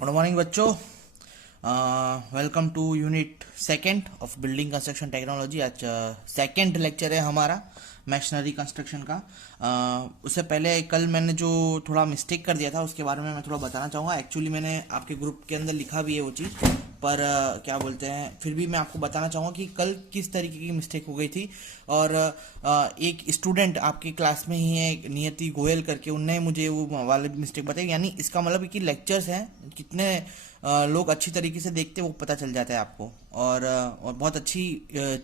Good morning बच्चों। Welcome to unit second of building construction technology. आज second lecture है हमारा मैशनरी कंस्ट्रक्शन का। उससे पहले कल मैंने जो थोड़ा मिस्टेक कर दिया था उसके बारे में मैं थोड़ा बताना चाहूँगा। एक्चुअली मैंने आपके ग्रुप के अंदर लिखा भी है वो चीज़, पर क्या बोलते हैं, फिर भी मैं आपको बताना चाहूँगा कि कल किस तरीके की मिस्टेक हो गई थी। और एक स्टूडेंट आपकी क्लास में ही है, नियति गोयल करके, उनने मुझे वो वाले मिस्टेक बताई। यानी इसका मतलब कि लेक्चर्स हैं कितने लोग अच्छी तरीके से देखते हैं वो पता चल जाता है आपको। और बहुत अच्छी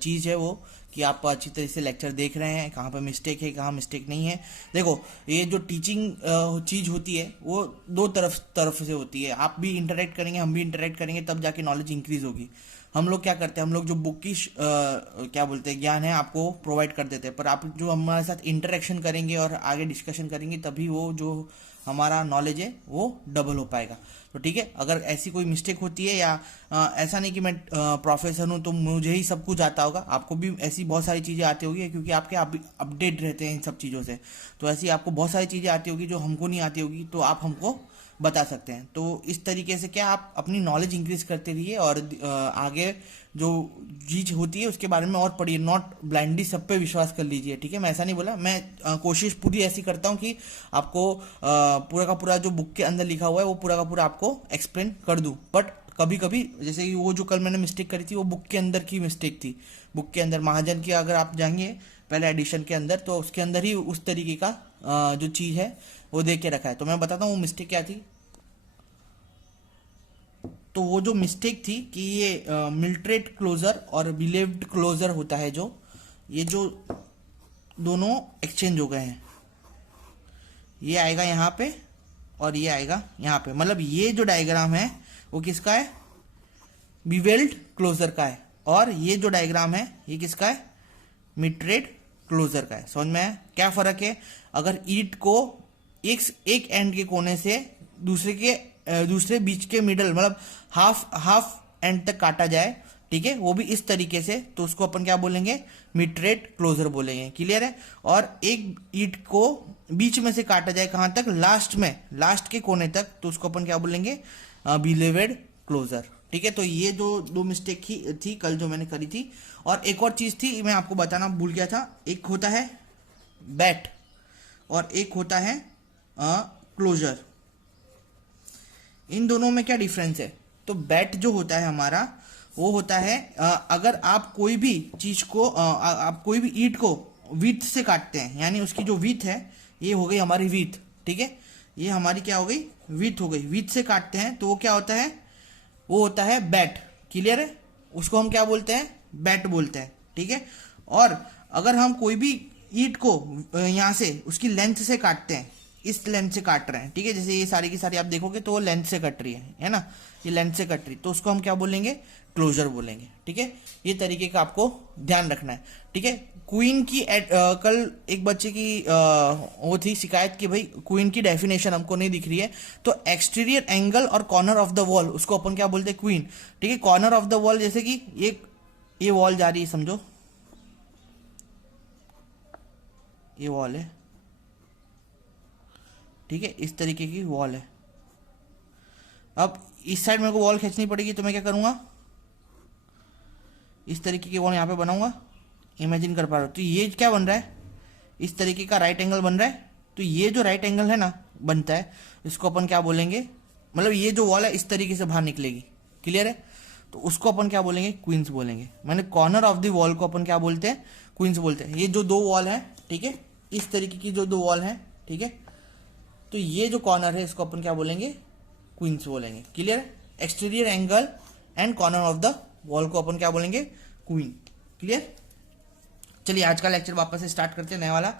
चीज़ है वो कि आप अच्छी तरह से लेक्चर देख रहे हैं, कहाँ पे मिस्टेक है कहाँ मिस्टेक नहीं है। देखो, ये जो टीचिंग चीज़ होती है वो दो तरफ से होती है। आप भी इंटरेक्ट करेंगे, हम भी इंटरेक्ट करेंगे, तब जाके नॉलेज इंक्रीज होगी। हम लोग क्या करते हैं, हम लोग जो बुक की क्या बोलते हैं ज्ञान है आपको प्रोवाइड कर देते हैं, पर आप जो हमारे साथ इंटरेक्शन करेंगे और आगे डिस्कशन करेंगे तभी वो जो हमारा नॉलेज है वो डबल हो पाएगा। तो ठीक है, अगर ऐसी कोई मिस्टेक होती है या ऐसा नहीं कि मैं प्रोफेसर हूँ तो मुझे ही सब कुछ आता होगा, आपको भी ऐसी बहुत सारी चीज़ें आती होगी क्योंकि आपके अपडेट रहते हैं इन सब चीज़ों से। तो ऐसी आपको बहुत सारी चीज़ें आती होगी जो हमको नहीं आती होगी, तो आप हमको बता सकते हैं। तो इस तरीके से क्या आप अपनी नॉलेज इंक्रीज करते रहिए और आगे जो चीज होती है उसके बारे में और पढ़िए, नॉट ब्लाइंडली सब पे विश्वास कर लीजिए। ठीक है, मैं ऐसा नहीं बोला, मैं कोशिश पूरी ऐसी करता हूँ कि आपको पूरा का पूरा जो बुक के अंदर लिखा हुआ है वो पूरा का पूरा आपको एक्सप्लेन कर दूं। बट कभी कभी जैसे कि वो जो कल मैंने मिस्टेक करी थी वो बुक के अंदर की मिस्टेक थी। बुक के अंदर महाजन की अगर आप जाएंगे पहले एडिशन के अंदर तो उसके अंदर ही उस तरीके का जो चीज़ है वो देख के रखा है। तो मैं बताता हूँ वो मिस्टेक क्या थी। तो वो जो मिस्टेक थी कि ये मिल्ट्रेट क्लोजर और बिलेव्ड क्लोजर होता है, जो ये जो दोनों एक्सचेंज हो गए हैं, ये आएगा यहाँ पे और ये आएगा यहाँ पे। मतलब ये जो डायग्राम है वो किसका है, बिवेल्ड क्लोजर का है, और ये जो डायग्राम है ये किसका है, मिट्रेट क्लोजर का है। समझ में आया क्या फर्क है? अगर ईट को एक एंड के कोने से दूसरे बीच के मिडल, मतलब हाफ एंड तक काटा जाए, ठीक है, वो भी इस तरीके से, तो उसको अपन क्या बोलेंगे, मिट्रेट क्लोजर बोलेंगे। क्लियर है? और एक ईट को बीच में से काटा जाए कहां तक, लास्ट के कोने तक, तो उसको अपन क्या बोलेंगे, बिलेवेड क्लोजर। ठीक है, तो ये दो मिस्टेक थी कल जो मैंने करी थी। और एक और चीज थी मैं आपको बताना भूल गया था, एक होता है बैट और एक होता है क्लोजर। इन दोनों में क्या डिफरेंस है? तो बैट जो होता है हमारा वो होता है अगर आप कोई भी चीज को आप कोई भी ईंट को विथ से काटते हैं, यानी उसकी जो विथ है ये हो गई हमारी विथ, ठीक है, ये हमारी क्या हो गई, विथ हो गई। विथ से काटते हैं तो वो क्या होता है, वो होता है बैट। क्लियर है? उसको हम क्या बोलते हैं, बैट बोलते हैं। ठीक है, और अगर हम कोई भी ईंट को यहाँ से उसकी लेंथ से काटते हैं, इस लेंथ से काट रहे हैं, ठीक है, जैसे ये सारी की सारी आप देखोगे तो वो लेंथ से कट रही है ना, ये लेंथ से कट रही, तो उसको हम क्या बोलेंगे, क्लोजर बोलेंगे। ठीक है, ये तरीके का आपको ध्यान रखना है। ठीक है, क्वीन की कल एक बच्चे की वो थी शिकायत कि भाई क्वीन की डेफिनेशन हमको नहीं दिख रही है, तो एक्सटीरियर एंगल और कॉर्नर ऑफ द वॉल, उसको अपन क्या बोलते हैं, क्वीन। ठीक है, कॉर्नर ऑफ द वॉल, जैसे कि ये वॉल जा रही है, समझो ये वॉल है, ठीक है, इस तरीके की वॉल है। अब इस साइड मेरे को वॉल खींचनी पड़ेगी, तो मैं क्या करूंगा, इस तरीके की वॉल यहाँ पे बनाऊंगा, इमेजिन कर पा रहे हो। तो ये क्या बन रहा है, इस तरीके का राइट एंगल बन रहा है। तो ये जो राइट एंगल है ना बनता है, इसको अपन क्या बोलेंगे, मतलब ये जो वॉल है इस तरीके से बाहर निकलेगी। क्लियर है? तो उसको अपन क्या बोलेंगे, क्वींस बोलेंगे। मैंने कॉर्नर ऑफ द वॉल को अपन क्या बोलते हैं, क्वींस बोलते हैं। ये जो दो वॉल है, ठीक है, इस तरीके की जो दो वॉल है, ठीक है, तो ये जो कॉर्नर है इसको अपन क्या बोलेंगे, क्वींस बोलेंगे। क्लियर है? Exterior angle and corner of the wall को अपन क्या बोलेंगे, क्वीन। क्लियर? चलिए आज का लेक्चर वापस से स्टार्ट करते हैं, नया वाला।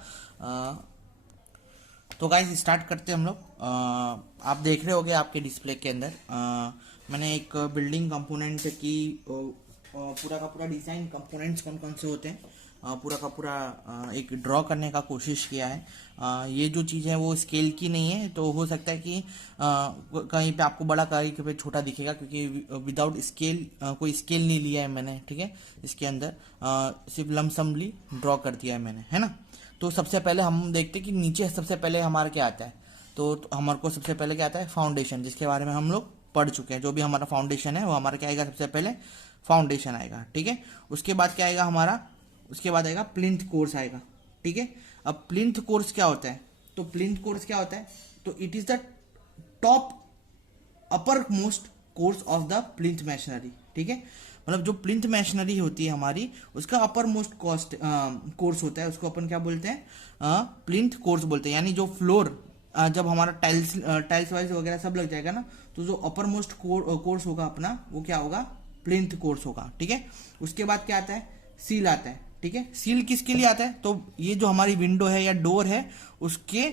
तो गाइस स्टार्ट करते हैं हम लोग। आप देख रहे होगे आपके डिस्प्ले के अंदर मैंने एक बिल्डिंग कंपोनेंट की पूरा का पूरा डिजाइन, कंपोनेंट्स कौन कौन से होते हैं पूरा का पूरा एक ड्रॉ करने का कोशिश किया है। ये जो चीज़ है वो स्केल की नहीं है, तो हो सकता है कि कहीं पे आपको बड़ा कहीं पे छोटा दिखेगा, क्योंकि विदाउट स्केल कोई स्केल नहीं लिया है मैंने। ठीक है, इसके अंदर सिर्फ लमसमली ड्रॉ कर दिया है मैंने, है ना। तो सबसे पहले हम देखते हैं कि नीचे सबसे पहले हमारा क्या आता है। तो हमारे को सबसे पहले क्या आता है, फाउंडेशन, जिसके बारे में हम लोग पढ़ चुके हैं। जो भी हमारा फाउंडेशन है वो हमारा क्या आएगा, सबसे पहले फाउंडेशन आएगा, ठीक है। उसके बाद क्या आएगा हमारा, उसके बाद आएगा प्लिंथ कोर्स आएगा, ठीक है। अब प्लिंथ कोर्स क्या होता है, तो प्लिंथ कोर्स क्या होता है, तो it is the top upper most course of the plinth machinery, ठीक है। मतलब जो प्लिंथ मैशनरी होती है हमारी, उसका अपर मोस्ट कोर्स होता है, उसको अपन क्या बोलते हैं, प्लिंथ कोर्स बोलते हैं। यानी जो फ्लोर जब हमारा टाइल्स वाइल्स वगैरह सब लग जाएगा ना, तो जो अपर मोस्ट कोर्स होगा अपना, वो क्या होगा, प्लिंथ कोर्स होगा, ठीक है। उसके बाद क्या आता है, सील आता है, ठीक है। सील किसके लिए आता है, तो ये जो हमारी विंडो है या डोर है, उसके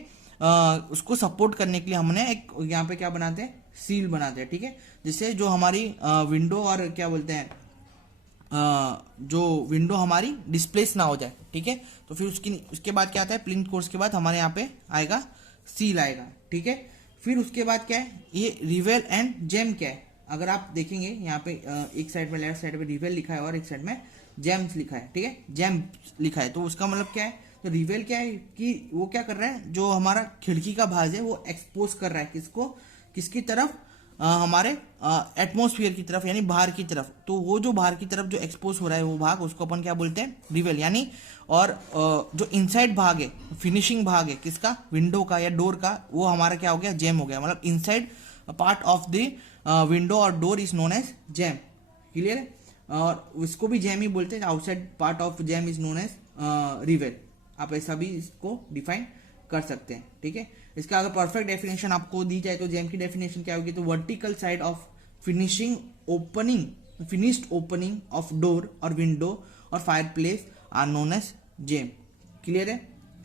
उसको सपोर्ट करने के लिए हमने एक यहाँ पे क्या बनाते हैं, सील बनाते हैं, ठीक है। जिससे जो हमारी विंडो और क्या बोलते हैं, जो विंडो हमारी डिस्प्लेस ना हो जाए, ठीक है। तो फिर उसके बाद क्या आता है, प्लिंथ कोर्स के बाद हमारे यहाँ पे आएगा सील आएगा, ठीक है। फिर उसके बाद क्या है, ये रिवेल एंड जेम क्या है, अगर आप देखेंगे यहाँ पे एक साइड में लेफ्ट साइड में रिवेल लिखा है और एक साइड में जेम्स लिखा है, ठीक है, जेम लिखा है। तो उसका मतलब क्या है, तो रिवेल क्या है कि वो क्या कर रहा है, जो हमारा खिड़की का भाग है वो एक्सपोज कर रहा है किसको, किसकी तरफ, हमारे एटमोस्फियर की तरफ, यानी बाहर की तरफ। तो वो जो बाहर की तरफ जो एक्सपोज हो रहा है वो भाग, उसको अपन क्या बोलते हैं, रिवेल। यानी और जो इनसाइड भाग है, फिनिशिंग भाग है किसका, विंडो का या डोर का, वो हमारा क्या हो गया, जेम हो गया। मतलब inside part of the window और door is known as jamb, clear है। और उसको भी जेम ही बोलते हैं, outside part of jamb is known as reveal. आप ऐसा भी इसको डिफाइन कर सकते हैं, ठीक है। इसका अगर परफेक्ट डेफिनेशन आपको दी जाए तो जेम की डेफिनेशन क्या होगी, तो vertical side of finishing opening, finished opening of door और विंडो और fireplace are known as jamb, clear है।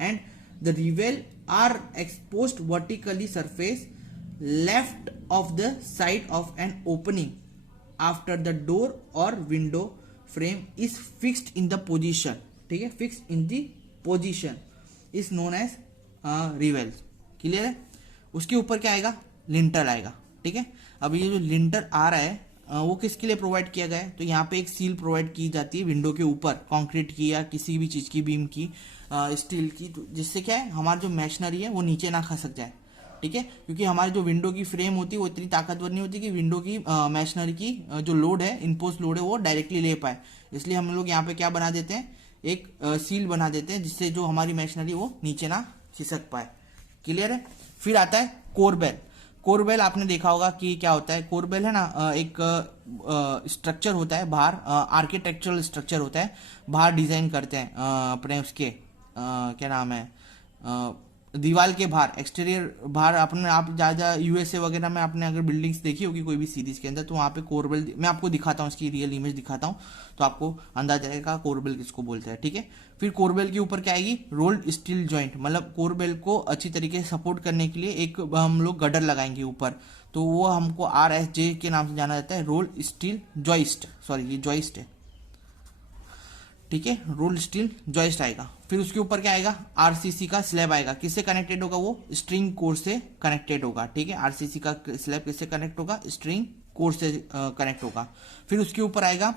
And the reveal are exposed vertically surface left of the side of an opening after the door और window frame is fixed in the position, ठीक है, fixed in the position is known as reveal, clear है। उसके ऊपर क्या आएगा, lintel आएगा, ठीक है। अब ये जो लिंटर आ रहा है वो किसके लिए प्रोवाइड किया गया है, तो यहाँ पे एक सील प्रोवाइड की जाती है विंडो के ऊपर, कंक्रीट की या किसी भी चीज की, बीम की, स्टील की, तो जिससे क्या है, हमारा जो मैशनरी है वो नीचे ना खसक जाए, ठीक है। क्योंकि हमारी जो विंडो की फ्रेम होती है वो इतनी ताकतवर नहीं होती कि विंडो की मैशनरी की जो लोड है, इनपोज लोड है, वो डायरेक्टली ले पाए। इसलिए हम लोग यहाँ पे क्या बना देते हैं, एक सील बना देते हैं, जिससे जो हमारी मैशनरी वो नीचे ना खिसक पाए, क्लियर है। फिर आता है कोरबेल। कोरबेल आपने देखा होगा कि क्या होता है, कोरबेल है ना, एक स्ट्रक्चर होता है बाहर, आर्किटेक्चरल स्ट्रक्चर होता है, बाहर डिजाइन करते हैं अपने उसके क्या नाम है, दीवार के बाहर, एक्सटीरियर बाहर। आपने आप ज़्यादा यूएसए वगैरह में आपने अगर बिल्डिंग्स देखी होगी कोई भी सीरीज के अंदर, तो वहाँ पे कोरबेल, मैं आपको दिखाता हूँ, इसकी रियल इमेज दिखाता हूँ, तो आपको अंदाजा आएगा कोरबेल किसको बोलते हैं, ठीक है। फिर कोरबेल के ऊपर क्या आएगी, रोल्ड स्टील जॉइंट, मतलब कोरबेल को अच्छी तरीके से सपोर्ट करने के लिए एक हम लोग गडर लगाएंगे ऊपर, तो वो हमको RSJ के नाम से जाना जाता है, रोल्ड स्टील जॉइस्ट, सॉरी ये जॉइस्ट है, ठीक है, रोल्ड स्टील जॉइस्ट आएगा। फिर उसके ऊपर क्या आएगा, RCC का स्लैब आएगा, किससे कनेक्टेड होगा, वो स्ट्रिंग कोर्स से कनेक्टेड होगा, ठीक है। RCC का स्लैब किससे कनेक्ट होगा, स्ट्रिंग कोर्स से कनेक्ट होगा। फिर उसके ऊपर आएगा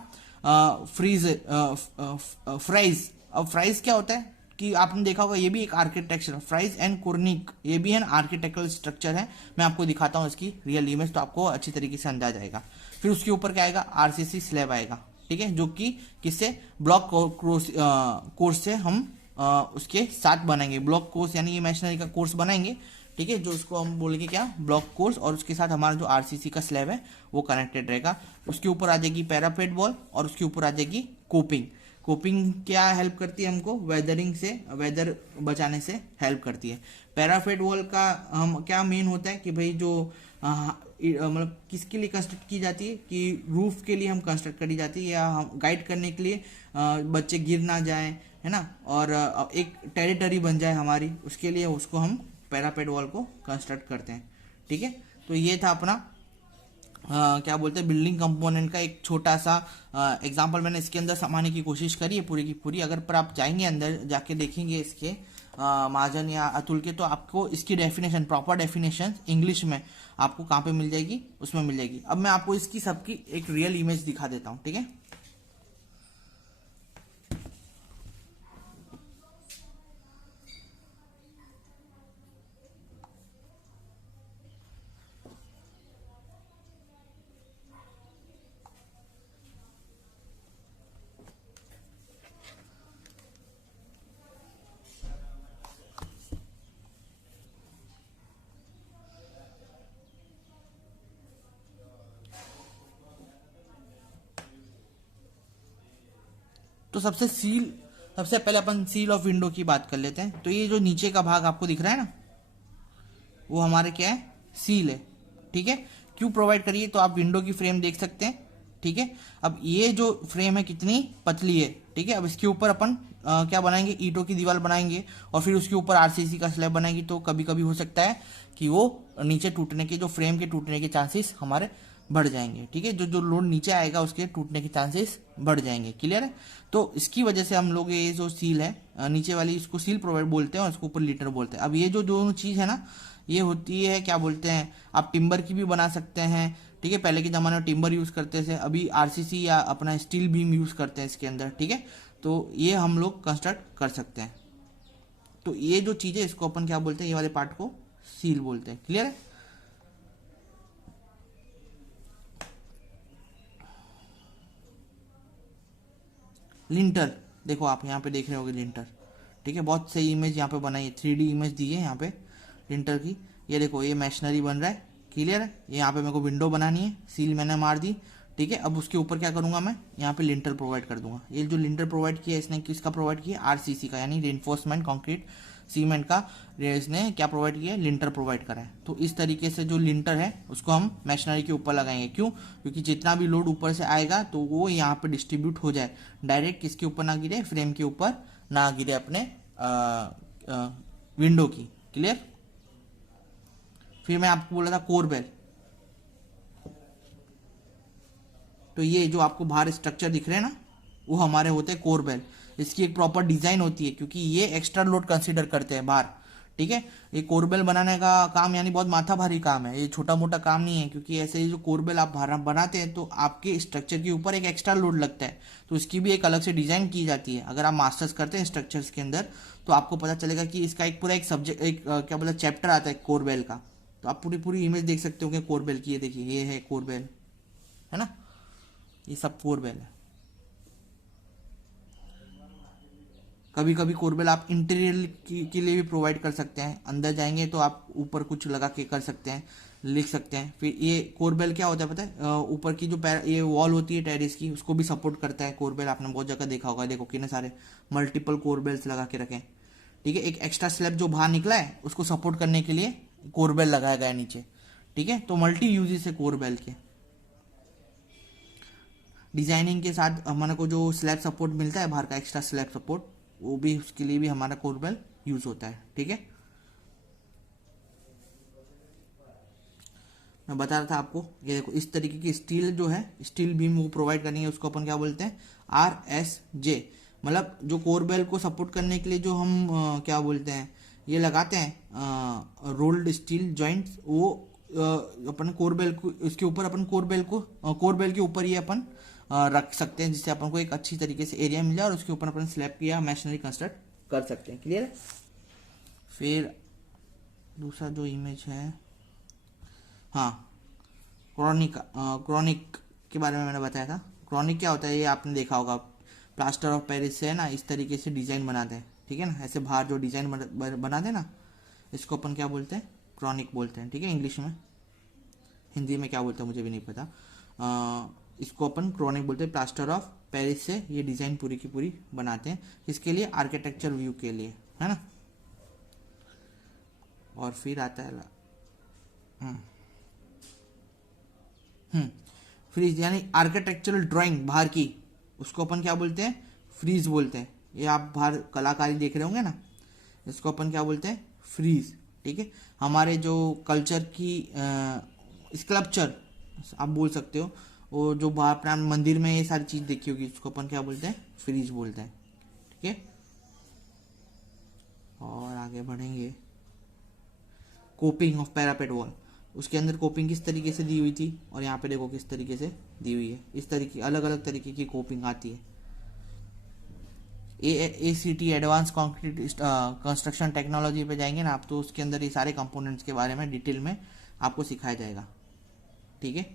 फ्राइज। अब फ्राइज क्या होता है कि आपने देखा होगा, ये भी एक आर्किटेक्चर, फ्राइज एंड कोर्निक, ये भी है आर्किटेक्चरल स्ट्रक्चर है। मैं आपको दिखाता हूँ इसकी रियल इमेज, तो आपको अच्छी तरीके से अंदाज आएगा। फिर उसके ऊपर क्या आएगा, RCC स्लैब आएगा, ठीक है, जो कि किससे, ब्लॉक कोर्स से हम उसके साथ बनाएंगे, ब्लॉक कोर्स यानी ये मैशनरी का कोर्स बनाएंगे, ठीक है, जो उसको हम बोलेंगे क्या, ब्लॉक कोर्स, और उसके साथ हमारा जो RCC का स्लैब है वो कनेक्टेड रहेगा। उसके ऊपर आ जाएगी पैरापेट वॉल, और उसके ऊपर आ जाएगी कोपिंग। कोपिंग क्या हेल्प करती है हमको, वेदरिंग से, वेदर बचाने से हेल्प करती है। पैरापेट वॉल का हम क्या मेन होता है कि भाई जो मतलब किसके लिए कंस्ट्रक्ट की जाती है, कि रूफ के लिए हम कंस्ट्रक्ट करी जाती है, या हम गाइड करने के लिए बच्चे गिर ना जाए, है ना, और एक टेरिटरी बन जाए हमारी, उसके लिए उसको हम पैरापेट वॉल को कंस्ट्रक्ट करते हैं, ठीक है। तो ये था अपना क्या बोलते हैं, बिल्डिंग कंपोनेंट का एक छोटा सा एग्जांपल मैंने इसके अंदर समाने की कोशिश करी है पूरी की पूरी। अगर पर आप जाएंगे अंदर जाके देखेंगे इसके महाजन या अतुल के, तो आपको इसकी डेफिनेशन, प्रॉपर डेफिनेशन इंग्लिश में आपको कहाँ पे मिल जाएगी, उसमें मिल जाएगी। अब मैं आपको इसकी सबकी एक रियल इमेज दिखा देता हूँ, ठीक है। सबसे पहले अपन सील ऑफ विंडो की बात कर लेते हैं। तो ये जो नीचे का भाग आपको दिख रहा है ना, वो हमारे क्या है, सील है। ठीक है, क्यों प्रोवाइड करिए, तो आप विंडो की फ्रेम देख सकते हैं। ठीक है, अब ये जो फ्रेम है कितनी पतली है। ठीक है, अब इसके ऊपर अपन क्या बनाएंगे, ईंटों की दीवार बनाएंगे और फिर उसके ऊपर आरसीसी का स्लैब बनाएंगे। तो कभी कभी हो सकता है कि वो नीचे टूटने के, जो फ्रेम के टूटने के चांसेस हमारे बढ़ जाएंगे। ठीक है, जो जो लोड नीचे आएगा उसके टूटने के चांसेस बढ़ जाएंगे। क्लियर है, तो इसकी वजह से हम लोग ये जो सील है नीचे वाली, इसको सील प्रोवाइड बोलते हैं और इसको ऊपर लीटर बोलते हैं। अब ये जो दोनों चीज है ना, ये होती है क्या बोलते हैं, आप टिम्बर की भी बना सकते हैं। ठीक है, पहले के जमाने में टिम्बर यूज करते थे, अभी आरसीसी या अपना स्टील बीम यूज करते हैं इसके अंदर। ठीक है, तो ये हम लोग कंस्ट्रक्ट कर सकते हैं। तो ये जो चीज है इसको अपन क्या बोलते हैं, ये वाले पार्ट को सील बोलते हैं। क्लियर है, लिंटर देखो, आप यहाँ पे देख रहे होगे लिंटर। ठीक है, बहुत सही इमेज यहाँ पे बनाई है, 3D इमेज दी है यहाँ पे लिंटर की। ये देखो, ये मशीनरी बन रहा है। क्लियर है, यहाँ पे मेरे को विंडो बनानी है, सील मैंने मार दी। ठीक है, अब उसके ऊपर क्या करूंगा, मैं यहाँ पे लिंटर प्रोवाइड कर दूंगा। ये जो लिंटर प्रोवाइड किया इसने किसका प्रोवाइड किया, आरसीसी का, यानी रेनफोर्समेंट कंक्रीट सीमेंट का। इसने क्या प्रोवाइड किया, लिंटर प्रोवाइड करा है। तो इस तरीके से जो लिंटर है उसको हम मशीनरी के ऊपर लगाएंगे। क्यों, क्योंकि जितना भी लोड ऊपर से आएगा तो वो यहाँ पे डिस्ट्रीब्यूट हो जाए, डायरेक्ट किसके ऊपर ना गिरे, फ्रेम के ऊपर ना गिरे, अपने विंडो की। क्लियर, फिर मैं आपको बोला था कोरबेल। तो ये जो आपको बाहर स्ट्रक्चर दिख रहे हैं ना, वो हमारे होते हैं कोरबेल। इसकी एक प्रॉपर डिजाइन होती है, क्योंकि ये एक्स्ट्रा लोड कंसीडर करते हैं बाहर। ठीक है, ये कोरबेल बनाने का काम यानी बहुत माथा भारी काम है, ये छोटा मोटा काम नहीं है। क्योंकि ऐसे जो कोरबेल आप बाहर बनाते हैं तो आपके स्ट्रक्चर के ऊपर एक एक्स्ट्रा लोड लगता है, तो इसकी भी एक अलग से डिजाइन की जाती है। अगर आप मास्टर्स करते हैं स्ट्रक्चर्स के अंदर तो आपको पता चलेगा कि इसका एक पूरा एक सब्जेक्ट, एक क्या बोला, चैप्टर आता है कोरबेल का। तो आप पूरी पूरी इमेज देख सकते हो कोरबेल की। ये देखिए, ये है कोरबेल, है ना, ये सब कोरबेल है। कभी कभी कोरबेल आप इंटीरियर के लिए भी प्रोवाइड कर सकते हैं। अंदर जाएंगे तो आप ऊपर कुछ लगा के कर सकते हैं, लिख सकते हैं। फिर ये कोरबेल क्या होता है पता है, ऊपर की जो ये वॉल होती है टेरेस की, उसको भी सपोर्ट करता है कोरबेल। आपने बहुत जगह देखा होगा, देखो कितने सारे मल्टीपल कोरबेल्स लगा के रखे हैं। ठीक है, एक एक्स्ट्रा स्लैब जो बाहर निकला है उसको सपोर्ट करने के लिए कोरबेल लगाया गया है नीचे। ठीक है, तो मल्टी यूजेस है कोरबेल के। डिजाइनिंग के साथ हमारे को जो स्लैब सपोर्ट मिलता है बाहर का, एक्स्ट्रा स्लैब सपोर्ट, वो भी उसके लिए भी हमारा कोरबेल यूज होता है। ठीक है, मैं बता रहा था आपको, ये देखो इस तरीके की स्टील जो है, स्टील बीम वो प्रोवाइड करनी है, उसको अपन क्या बोलते हैं, RSJ। मतलब जो कोरबेल को सपोर्ट करने के लिए जो हम क्या बोलते हैं, ये लगाते हैं रोल्ड स्टील जॉइंट्स, वो अपन कोरबेल को, उसके ऊपर अपन कोरबेल के ऊपर ही अपन रख सकते हैं, जिससे अपन को एक अच्छी तरीके से एरिया मिल जाए और उसके ऊपर अपन स्लैब या मशीनरी कंस्ट्रक्ट कर सकते हैं। क्लियर है, फिर दूसरा जो इमेज है, हाँ, क्रॉनिक के बारे में मैंने बताया था। क्रॉनिक क्या होता है, ये आपने देखा होगा, प्लास्टर ऑफ पेरिस से है ना, इस तरीके से डिजाइन बनाते हैं। ठीक है ना, ऐसे बाहर जो डिजाइन बनाते हैं ना, इसको अपन क्या बोलते हैं, क्रॉनिक बोलते हैं। ठीक है, इंग्लिश में, हिंदी में क्या बोलते हैं मुझे भी नहीं पता। इसको अपन क्रॉनिक बोलते हैं। प्लास्टर ऑफ पेरिस से ये डिजाइन पूरी की पूरी बनाते हैं, इसके लिए आर्किटेक्चर व्यू के लिए, है ना। और फिर आता है फ्रीज, यानी आर्किटेक्चरल ड्राइंग बाहर की, उसको अपन क्या बोलते हैं, फ्रीज बोलते हैं। ये आप बाहर कलाकारी देख रहे होंगे ना, इसको अपन क्या बोलते हैं, फ्रीज। ठीक है, हमारे जो कल्चर की स्कल्पचर आप बोल सकते हो, वो जो बाहर अपना मंदिर में ये सारी चीज देखी होगी, उसको अपन क्या बोलते हैं, फ्रीज बोलते हैं। ठीक है, और आगे बढ़ेंगे, कोपिंग ऑफ पैरापेट वॉल, उसके अंदर कोपिंग किस तरीके से दी हुई थी, और यहाँ पे देखो किस तरीके से दी हुई है। इस तरीके अलग अलग तरीके की कोपिंग आती है। ACT advance concrete construction technology पे जाएंगे ना आप, तो उसके अंदर ये सारे कंपोनेंट्स के बारे में डिटेल में आपको सिखाया जाएगा। ठीक है,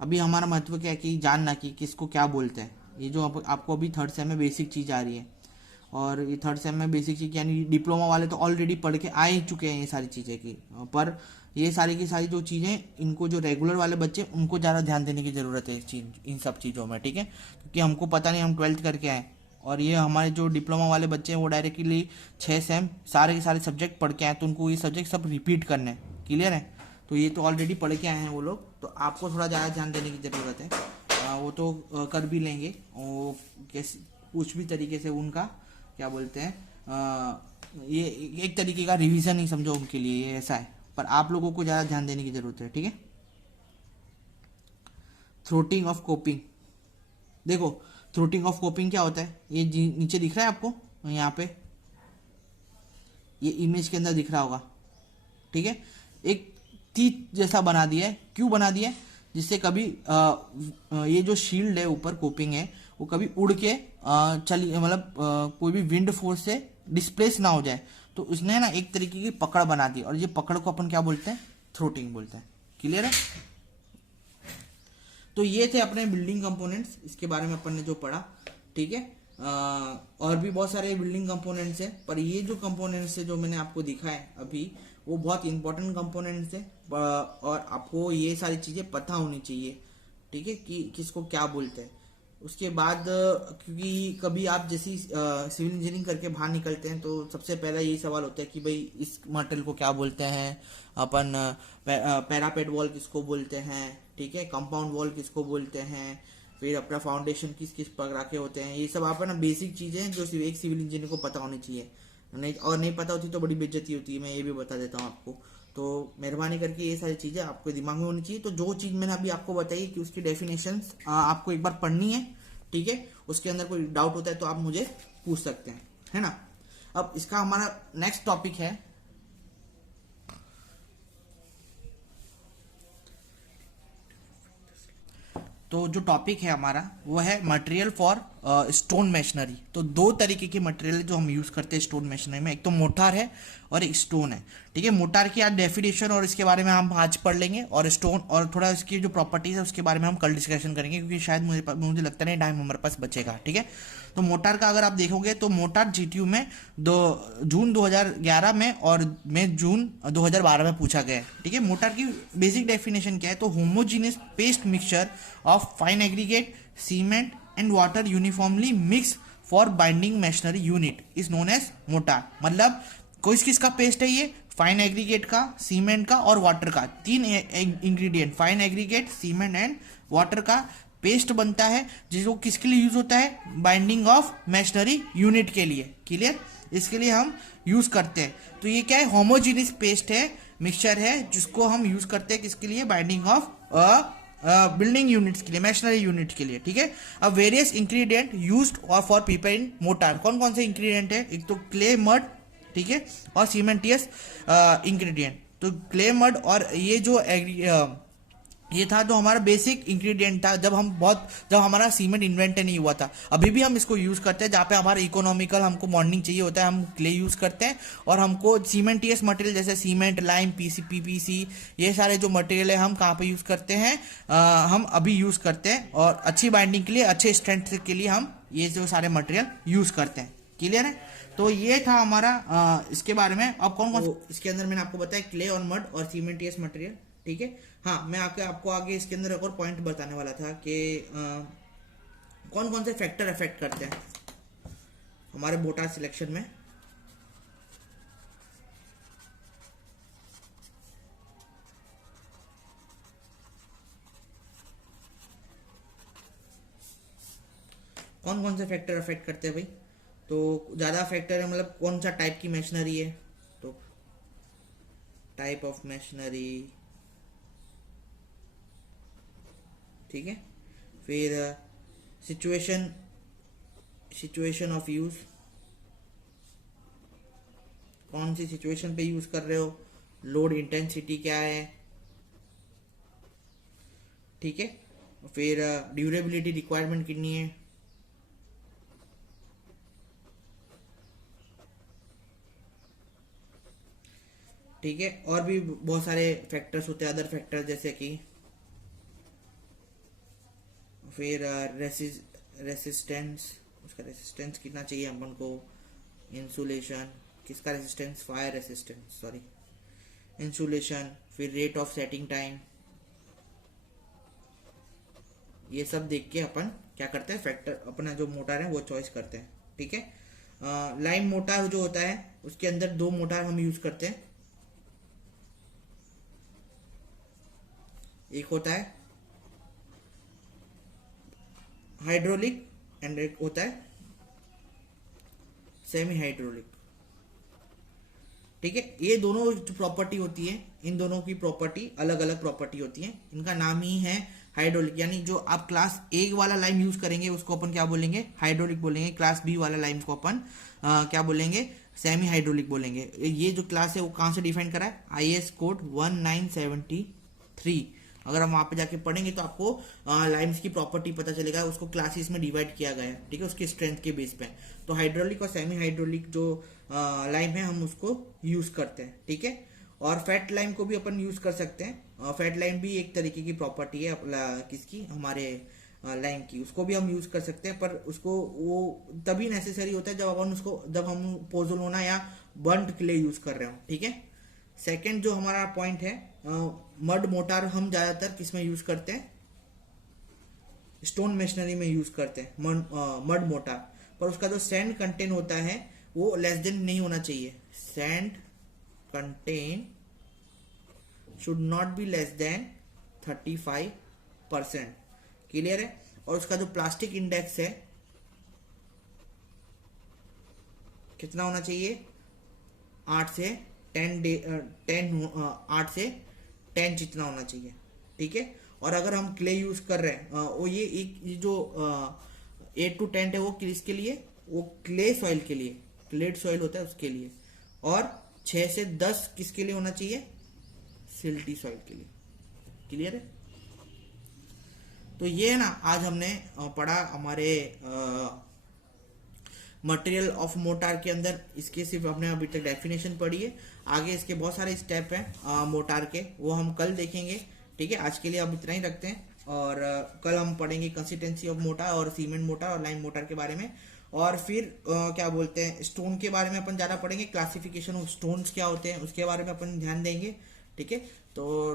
अभी हमारा महत्व क्या है कि जानना कि किसको क्या बोलते हैं। ये जो आपको अभी थर्ड सेम में बेसिक चीज आ रही है, और ये थर्ड सेम में बेसिक चीज यानी डिप्लोमा वाले तो ऑलरेडी पढ़ के आ ही चुके हैं ये सारी चीज़ें की, पर ये सारी की सारी जो चीज़ें इनको जो रेगुलर वाले बच्चे उनको ज़्यादा ध्यान देने की ज़रूरत है इस चीज इन सब चीज़ों में, ठीक है, क्योंकि हमको पता नहीं, हम 12th करके आए और ये हमारे जो डिप्लोमा वाले बच्चे हैं वो डायरेक्टली 6 सेम सारे के सारे सब्जेक्ट पढ़ के आए, तो उनको ये सब्जेक्ट सब रिपीट करने, क्लियर है। तो ये तो ऑलरेडी पढ़ के आए हैं वो लोग, तो आपको थोड़ा ज़्यादा ध्यान देने की ज़रूरत है। वो तो कर भी लेंगे, वो कैसे कुछ भी तरीके से उनका क्या बोलते हैं, ये एक तरीके का रिवीजन ही समझो उनके लिए, ये ऐसा है, पर आप लोगों को ज़्यादा ध्यान देने की ज़रूरत है, ठीक है। थ्रोटिंग ऑफ कोपिंग, देखो थ्रोटिंग ऑफ कोपिंग क्या होता है, ये नीचे दिख रहा है आपको, यहाँ पे ये इमेज के अंदर दिख रहा होगा, ठीक है, एक तीर जैसा बना दिया है, क्यों बना दिया है, जिससे कभी ये जो शील्ड है ऊपर कोपिंग है वो कभी उड़ के चली, मतलब कोई भी विंड फोर्स से डिस्प्लेस ना हो जाए, तो उसने ना एक तरीके की पकड़ बना दी, और ये पकड़ को अपन क्या बोलते हैं, थ्रोटिंग बोलते हैं, क्लियर है। तो ये थे अपने बिल्डिंग कंपोनेंट्स, इसके बारे में अपन ने जो पढ़ा, ठीक है। और भी बहुत सारे बिल्डिंग कंपोनेंट्स हैं, पर ये जो कंपोनेंट्स है जो मैंने आपको दिखा है अभी, वो बहुत इंपॉर्टेंट कंपोनेंट्स है, और आपको ये सारी चीज़ें पता होनी चाहिए, ठीक है, कि किसको क्या बोलते हैं। उसके बाद क्योंकि कभी आप जैसी सिविल इंजीनियरिंग करके बाहर निकलते हैं तो सबसे पहला यही सवाल होता है कि भाई इस मटेरियल को क्या बोलते हैं, अपन पैरापेट वॉल किसको बोलते हैं, ठीक है, कंपाउंड वॉल किसको बोलते हैं, फिर अपना फाउंडेशन किस किस प्रकार के होते हैं, ये सब आप ना बेसिक चीज़ें हैं जो एक सिविल इंजीनियर को पता होनी चाहिए, नहीं और नहीं पता होती तो बड़ी बेइज्जती होती है, मैं ये भी बता देता हूँ आपको। तो मेहरबानी करके ये सारी चीज़ें आपके दिमाग में होनी चाहिए। तो जो चीज़ मैंने अभी आपको बताई कि उसकी डेफिनेशंस आपको एक बार पढ़नी है, ठीक है, उसके अंदर कोई डाउट होता है तो आप मुझे पूछ सकते हैं, है ना। अब इसका हमारा नेक्स्ट टॉपिक है, तो जो टॉपिक है हमारा वो है मटेरियल फॉर स्टोन मेशनरी। तो दो तरीके के मटेरियल जो हम यूज़ करते हैं स्टोन मेशनरी में, एक तो मोटार है और एक स्टोन है, ठीक है। मोटार की आज डेफिनेशन और इसके बारे में हम आज पढ़ लेंगे, और स्टोन और थोड़ा इसकी जो प्रॉपर्टीज है उसके बारे में हम कल डिस्कशन करेंगे, क्योंकि शायद मुझे लगता नहीं टाइम हमारे पास बचेगा, ठीक है। तो मोटार का अगर आप देखोगे तो मोटार जीटीयू में जून 2011 में और जून 2012 में पूछा गया है, ठीक है। मोटार की बेसिक डेफिनेशन क्या है, तो homogeneous paste mixture of fine aggregate cement and water uniformly mix for binding masonry unit is known as mortar. मतलब किस किस का पेस्ट है ये, फाइन एग्रीगेट का, सीमेंट का और वाटर का, तीन ingredient fine aggregate cement and water का पेस्ट बनता है, जिसको किसके लिए यूज होता है, बाइंडिंग ऑफ मशीनरी यूनिट के लिए, क्लियर, इसके लिए हम यूज करते हैं। तो ये क्या है, होमोजीनियस पेस्ट है, मिक्सचर है, जिसको हम यूज करते हैं किसके लिए, बाइंडिंग ऑफ बिल्डिंग यूनिट्स के लिए, मशीनरी यूनिट के लिए, ठीक है। अब वेरियस इंग्रेडिएंट यूज्ड और फॉर प्रिपेयर इन मोटार, कौन कौन से इंग्रेडिएंट है, एक तो क्ले मड, ठीक है, और सीमेंटियस इंग्रेडिएंट। तो क्ले मड और ये जो ये था जो हमारा बेसिक इंग्रेडिएंट था जब हमारा सीमेंट इन्वेंट नहीं हुआ था। अभी भी हम इसको यूज करते हैं, जहाँ पे हमारा इकोनॉमिकल हमको बॉन्डिंग चाहिए होता है, हम क्ले यूज करते हैं, और हमको सीमेंटियस मटेरियल जैसे सीमेंट, लाइम, पीपीसी, ये सारे जो मटेरियल है हम कहाँ पे यूज करते हैं, हम अभी यूज करते हैं, और अच्छी बाइंडिंग के लिए, अच्छे स्ट्रेंथ के लिए हम ये जो सारे मटेरियल यूज करते हैं, क्लियर है। तो ये था हमारा इसके बारे में। अब कौन कौन इसके अंदर मैंने आपको बताया क्ले और मड और सीमेंटियस मटेरियल, ठीक है। हाँ, मैं आपको आगे इसके अंदर एक और पॉइंट बताने वाला था कि कौन कौन से फैक्टर अफेक्ट करते हैं हमारे मोटार सिलेक्शन में। कौन कौन से फैक्टर अफेक्ट करते हैं भाई, तो ज़्यादा फैक्टर है, मतलब कौन सा टाइप की मशीनरी है, तो टाइप ऑफ मशीनरी, ठीक है। फिर सिचुएशन ऑफ यूज, कौन सी सिचुएशन पे यूज कर रहे हो, लोड इंटेंसिटी क्या है, ठीक है। फिर ड्यूरेबिलिटी रिक्वायरमेंट कितनी है, ठीक है। और भी बहुत सारे फैक्टर्स होते हैं, अदर फैक्टर जैसे कि फिर रेसिस्टेंस, उसका रेसिस्टेंस कितना चाहिए अपन को, इंसुलेशन, किसका resistance, fire resistance sorry, insulation, फिर रेट ऑफ सेटिंग टाइम, ये सब देख के अपन क्या करते हैं, फैक्टर अपना जो मोटर है वो चॉइस करते हैं। ठीक है, लाइन मोटर जो होता है उसके अंदर दो मोटर हम यूज करते हैं, एक होता है हाइड्रोलिक एंड एक होता है सेमी हाइड्रोलिक। ठीक है, ये दोनों जो प्रॉपर्टी होती है, इन दोनों की प्रॉपर्टी अलग अलग प्रॉपर्टी होती है, इनका नाम ही है हाइड्रोलिक। यानी जो आप क्लास ए वाला लाइन यूज करेंगे उसको अपन क्या बोलेंगे, हाइड्रोलिक बोलेंगे। क्लास बी वाला लाइन को अपन क्या बोलेंगे, सेमी हाइड्रोलिक बोलेंगे। ये जो क्लास है वो कहाँ से डिफाइन करा है, IS कोड 1973। अगर हम वहां पे जाके पढ़ेंगे तो आपको लाइन्स की प्रॉपर्टी पता चलेगा, उसको क्लासेस में डिवाइड किया गया है। ठीक है, उसकी स्ट्रेंथ के बेस पे। तो हाइड्रोलिक और सेमी हाइड्रोलिक जो लाइन है हम उसको यूज करते हैं। ठीक है, और फैट लाइन को भी अपन यूज कर सकते हैं। फैट लाइन भी एक तरीके की प्रॉपर्टी है किसकी, हमारे लाइन की, उसको भी हम यूज कर सकते हैं। पर उसको वो तभी नेसेसरी होता है जब अपन उसको, जब हम पोजोलोना या बर्न्ड क्ले यूज कर रहे हो। ठीक है, सेकेंड जो हमारा पॉइंट है, मड मोटार हम ज्यादातर किसमें यूज करते हैं, स्टोन मेशनरी में यूज करते हैं मड मोटार। पर उसका जो सैंड कंटेंट होता है वो लेस देन नहीं होना चाहिए, sand content should not be less than 35%। Clear है, और उसका जो प्लास्टिक इंडेक्स है कितना होना चाहिए, 8 से 10 जितना होना चाहिए। ठीक है, और अगर हम क्ले यूज कर रहे हैं, वो ये जो 8 to 10 है वो किसके लिए, वो क्ले सॉइल के लिए, क्लेड सॉइल होता है उसके लिए। और 6 से 10 किसके लिए होना चाहिए, सिल्टी सॉइल के लिए। क्लियर है, तो ये है ना, आज हमने पढ़ा हमारे मटेरियल ऑफ मोटार के अंदर, इसके सिर्फ हमने अभी तक डेफिनेशन पढ़ी है। आगे इसके बहुत सारे स्टेप हैं मोटार के, वो हम कल देखेंगे। ठीक है, आज के लिए अब इतना ही रखते हैं, और कल हम पढ़ेंगे कंसिस्टेंसी ऑफ मोटार और सीमेंट मोटार और लाइन मोटार के बारे में। और फिर क्या बोलते हैं, स्टोन के बारे में अपन ज़्यादा पढ़ेंगे, क्लासिफिकेशन ऑफ स्टोन्स क्या होते हैं उसके बारे में अपन ध्यान देंगे। ठीक है, तो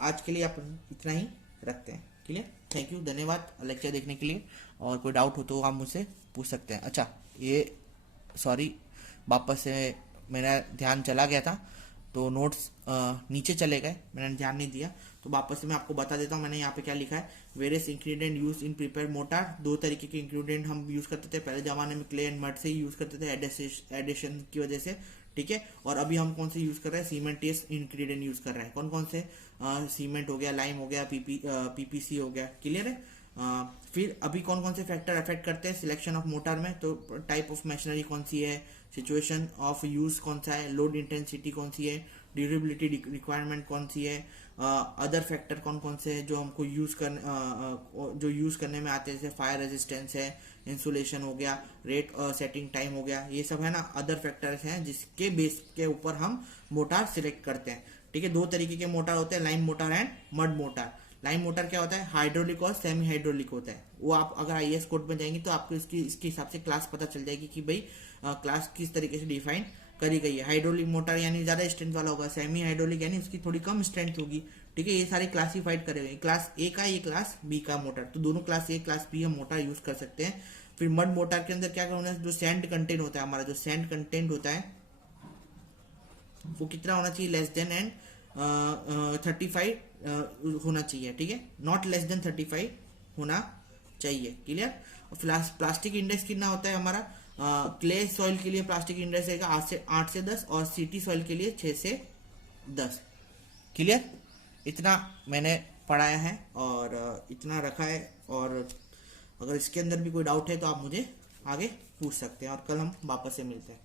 आज के लिए अपन इतना ही रखते हैं। क्लियर, थैंक यू, धन्यवाद लेक्चर देखने के लिए। और कोई डाउट हो तो आप मुझसे पूछ सकते हैं। अच्छा, ये सॉरी, वापस से मेरा ध्यान चला गया था, तो नोट्स नीचे चले गए, मैंने ध्यान नहीं दिया। तो वापस से मैं आपको बता देता हूँ, मैंने यहाँ पे क्या लिखा है, various ingredient use in prepare motor. दो तरीके के इंग्रेडिएंट हम यूज करते थे पहले जमाने में, क्ले एंड मड से ही यूज करते थे एडिशन की वजह से। ठीक है, और अभी हम कौन से यूज कर रहे हैं, सीमेंटियस इंग्रेडिएंट यूज कर रहे हैं। कौन कौन से, सीमेंट हो गया, लाइम हो गया, PPC हो गया। क्लियर है, फिर अभी कौन कौन से फैक्टर अफेक्ट करते हैं सिलेक्शन ऑफ मोटार में, तो टाइप ऑफ मशीनरी कौन सी है, सिचुएशन ऑफ यूज कौन सा है, लोड इंटेंसिटी कौन सी है, ड्यूरेबिलिटी रिक्वायरमेंट कौन सी है, अदर फैक्टर कौन कौन से हैं जो हमको जो यूज करने में आते हैं, जैसे फायर रेजिस्टेंस है, इंसुलेशन हो गया, रेट सेटिंग टाइम हो गया, ये सब है ना अदर फैक्टर्स हैं जिसके बेस के ऊपर हम मोटार सिलेक्ट करते हैं। ठीक है, दो तरीके के मोटार होते हैं, line motor and mud motor. Line motor क्या होता है, हाइड्रोलिक और सेमी हाइड्रोलिक होता है। वो आप अगर IAS कोड में जाएंगे तो आपको इसके हिसाब से क्लास पता चल जाएगी कि भाई क्लास किस तरीके से डिफाइन करी गई है। हाइड्रोलिक मोटर यानी ज्यादा स्ट्रेंथ वाला होगा, सेमी हाइड्रोलिक यानी उसकी थोड़ी कम स्ट्रेंथ होगी। ठीक है, ये सारे क्लासिफाइड करे हुए, क्लास ए का, ये क्लास बी का मोटर, तो दोनों क्लास ए क्लास बी हम मोटर यूज कर सकते हैं। फिर मड मोटर के अंदर क्या करना है, जो सैंड कंटेंट होता है, हमारा जो सैंड कंटेंट होता है वो कितना होना चाहिए, लेस देन एंड 35 होना चाहिए। ठीक है, नॉट लेस देन 35 होना चाहिए। क्लियर, और प्लास्टिक इंडेक्स कितना होता है हमारा, क्ले सॉइल के लिए प्लास्टिक इंडेक्स रहेगा 8 से 10 और सिटी सॉइल के लिए 6 से 10। क्लियर, इतना मैंने पढ़ाया है और इतना रखा है, और अगर इसके अंदर भी कोई डाउट है तो आप मुझे आगे पूछ सकते हैं, और कल हम वापस से मिलते हैं।